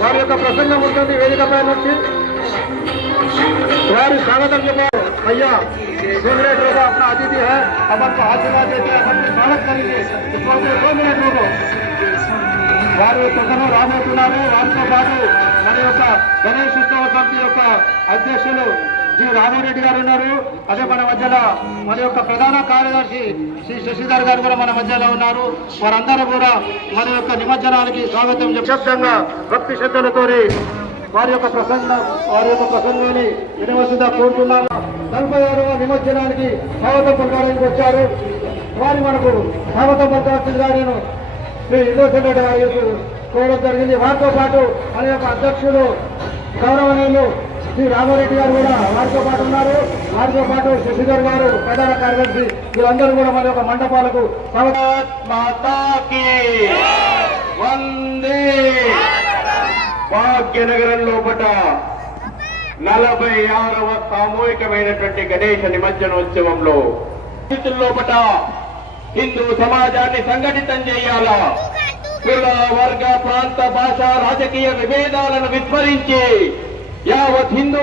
వారి యొక్క ప్రసంగం ఉంటుంది వేదికపై నుంచి वारी स्वागत भैया 2 मिनट होगा अपना अतिथि है अपन को आशीर्वाद देते हैं अपन स्वागत करेंगे 2 मिनट होगा वारी प्रसन्न రాబోతున్నారు వారితో పాటు మన యొక్క గణేష్ ఉత్సవ సమితి యొక్క అధ్యక్షులు జి రామారెడ్డి గారు ఉన్నారు అదే మన మధ్యలో మన యొక్క ప్రధాన కార్యదర్శి శ్రీ శశిధర్ గారు కూడా మన మధ్యలో ఉన్నారు వారందరూ కూడా మన యొక్క నిమజ్జనానికి స్వాగతం నిశ్శబ్దంగా భక్తి శ్రద్ధలతో వారి యొక్క ప్రసంగాన్ని వినవలసిందిగా కోరుతున్నాము 46వ నిమజ్జనానికి స్వాగతం పలకడానికి వచ్చారు వారి మనకు స్వాగతం పలకాల్సిందిగా నేను శ్రీ ఇన్నోసెంట్ రెడ్డి గారికి కోరడం జరిగింది వారితో పాటు మన యొక్క అధ్యక్షులు గౌరవనీయులు శ్రీ రామారెడ్డి గారు కూడా వారితో పాటు ఉన్నారు వారితో పాటు శశిధర్ గారు ప్రధాన కార్యదర్శి వీళ్ళందరూ కూడా మన యొక్క మండపాలకు భాగ్యనగరం లోపట 46వ సామూహికమైనటువంటి గణేష నిమజ్జనోత్సవంలో లోపట హిందూ సమాజాన్ని సంఘటితం చేయాలా కుల వర్గ ప్రాంత భాష రాజకీయ విభేదాలను విస్మరించి యావత్ హిందూ